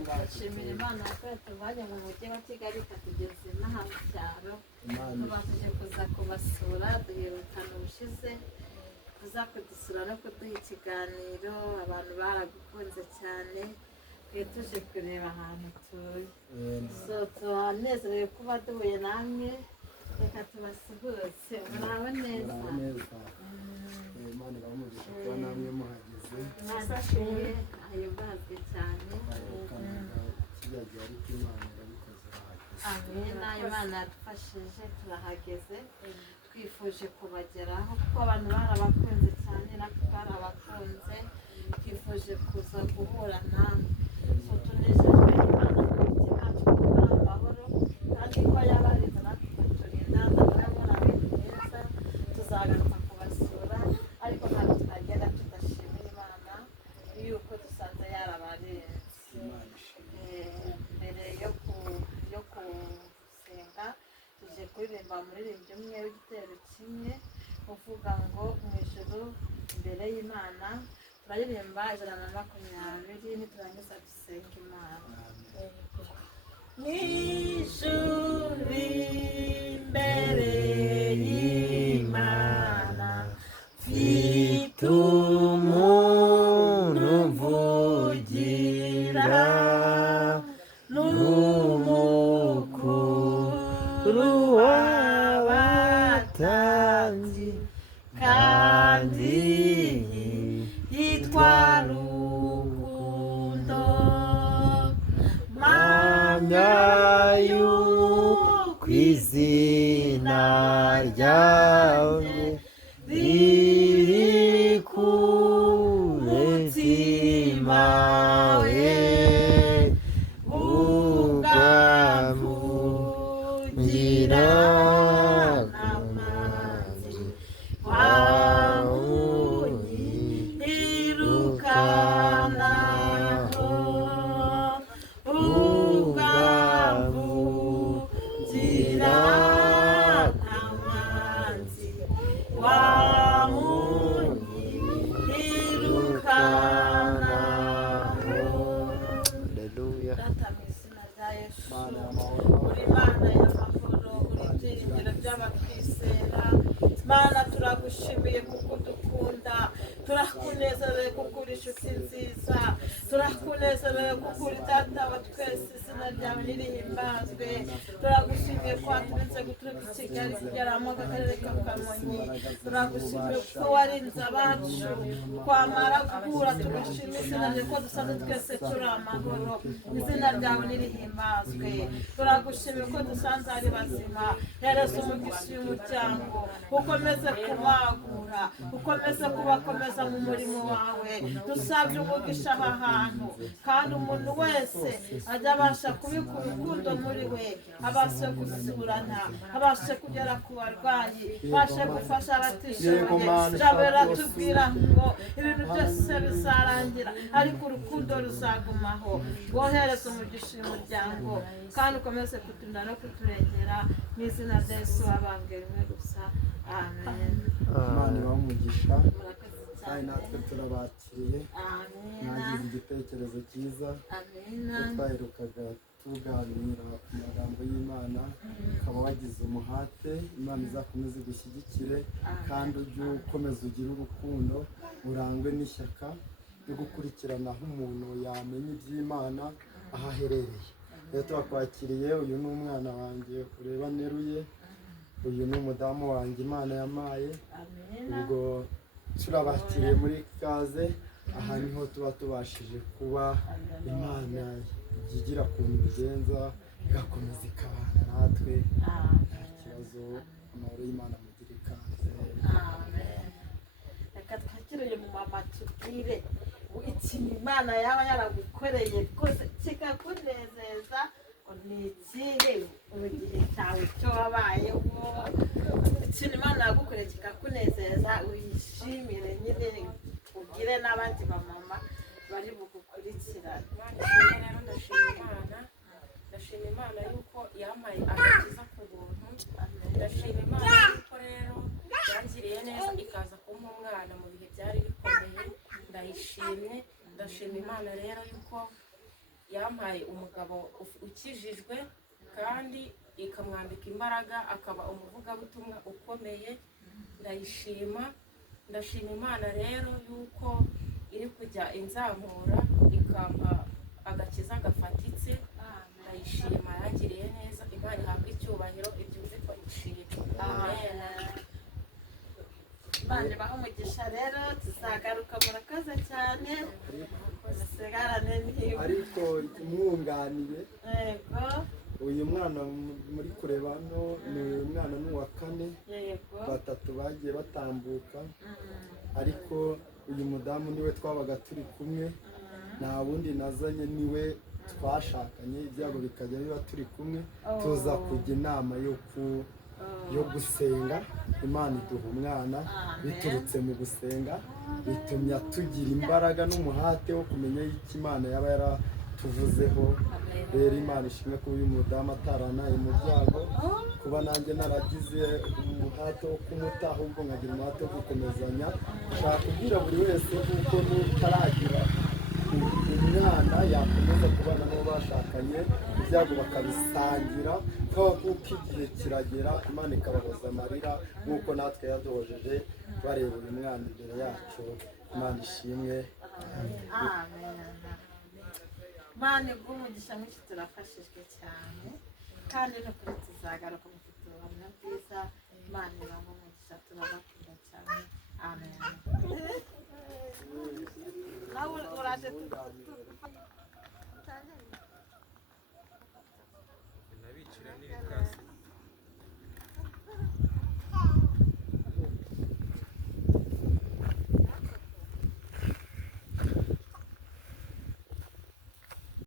Ndashimira Imana ko yatuvanye mu mujyi wa Kigali ikatugeza inaha mu cyaro, tubashije kuza kubasura duherukana ubushize, tuza kudusura no kuduha ikiganiro, abantu baragukunze cyane, twe tuje kureba ahantu tuye. Turanezerewe kuba duhuye namwe, reka tubasuhuze, muraho neza. Imana ibamugisha kuba namwe muhageze. Mwasashiye ahimbazwe cyane. Kiriya gihe ariko Imana irabikoze bahageze. Amina, Imana yadufashije turahageze, twifuje kubageraho kuko abantu barabakunze cyane, natwe twarabakunze, twifuje kuza guhura namwe. Tunejejwe n'Imana mu mitima yacu gukora amahoro, kandi ko yabarinze natwe ikaturinda, turabona ibintu byiza, tuzagaruka kubasura, ariko ntabwo twagenda tudashimira Imana yuko dusanze yarabarinze. Mbere yo gusenga tuje kuririmba umuririmbyi umwe w'igitero kimwe uvuga ngo mu ijuru imbere y'Imana, turaririmba 120 niturangiza dusenga Imana. Mu ijuru imbere y'Imana mfite umuntu mvugira, n'umukuru w'abatambyi, kandi yitwa Rukundo. Mpamya yuko izina ryawe riri ku mutima we, ugamvugira n'amazi wawunyirukanaho, ugamvugira n'amazi wawunyirukanaho. Data mu izina rya Yesu, uri Imana y'amahoro, uri ibyiringiro by'abakwizera. Mana, turagushimiye kuko udukunda, turakunezerewe kuko uri inshuti nziza, turakunezerewe kuko uri data wa twese, izina ryawe nirihimbazwe. Turagushimiye ko waturinze guturuka i Kigali kugera mu karere ka Kamonyi, turagushimiye kuko warinze abacu, twamara guhura tugashima izina ryawe ko dusanzwe twese turi amahoro, izina ryawe nirihimbazwe. Turagushimiye ko dusanze ari bazima, hereza umugisha uyu muryango, ukomeze kubagura, ukomeze kubakomeza mu murimo wawe. Dusabye umugisha aha hantu, kandi umuntu wese ajya abasha kubika urukundo muri we, abashe gusurana, abashe kugera ku barwayi, abashe gufasha abatishoboye. Ijambo riratubwira ngo ibintu byose bizarangira, ariko urukundo ruzagumaho. Wohereze umugisha uyu muryango, kandi ukomeze kuturinda no kuturengera, mu izina rya Yesu wabambwe rimwe gusa. Amen. Imana ibamugisha, kandi natwe turabakiriye. Mwagize igitekerezo cyiza, twaherukaga tuganira ku magambo y'Imana, ukaba wagize umuhate. Imana izakomeze igushyigikire, kandi ujye ukomeza ugire urukundo, urangwe n'ishyaka ryo gukurikirana aho umuntu yamenya iby'Imana aho aherereye. Rero turakwakiriye, uyu ni umwana wanjye ureba neruye, uyu ni umudamu wanjye Imana yamaye. Ubwo turabakiriye muri kaze, aha niho tuba tubashije kuba Imana igira kuntu ibigenza, igakomeza ikabana natwe, nta kibazo. Amahoro y'Imana mugire ikaze. Reka twakire uyu mumama tubwire ikintu Imana yaba yaragukoreye rwose kikakunezeza, ni ikihe mu gihe cyawe cyo wabayeho, ikintu Imana yagukoreye kikakunezeza uyishimire, nyine ubwire n'abandi bamama bari bugukurikirane. Rero ndashima Imana yuko yampaye agakiza ku buntu. Ndashima Imana yuko rero yangiriye neza ikaza kumpa umwana mu bihe byari bikomeye. Ndayishimye. Ndashima Imana rero yuko yampaye umugabo ukijijwe kandi ikamwambika imbaraga, akaba umuvugabutumwa ukomeye. Ndashima Imana rero yuko iri kujya inzamura ikampa agakiza gafatitse. Ndayishima, yangiriye neza. Imana ihabwa icyubahiro, ibyumve ko yishimye. Imana ibahe umugisha rero, tuzagaruka. Murakoze cyane, musigarane niba ariko mwunganiye. yego Uyu mwana muri kureba hano ni umwana n'uwa 4, yego 3 bagiye batambuka, ariko uyu mudamu niwe twabaga turi kumwe, nta wundi nazanye, niwe twashakanye, ibyago bikajya biba turi kumwe. Tuza kujya inama yo gusenga, Imana iduha umwana biturutse mu gusenga, bitumya tugira imbaraga n'umuhate wo kumenya y'iki Imana yaba yaratuvuzeho. Rero Imana ishimwe kuba uyu mudamu ataranaye mu byago, kuba nanjye naragize umuhate wo kumuta, ahubwo nkagira umuhate wo gukomezanya. Nshaka kubwira buri wese kuko n'utaragira umwana yakomeza kubana n'uwo bashakanye, ibyago bakabisangira, kuko igihe kiragera Imana ikabahoza amarira nk'uko natwe yaduhojeje bareba uyu mwana imbere yacu. Imana ishimwe. Imana iguhe umugisha mwinshi, turafashijwe cyane kandi no kuri tuzagaruka mufite ubuhamya bwiza. Imana ibahe umugisha, turabakunda cyane. Amen. Nawe uraje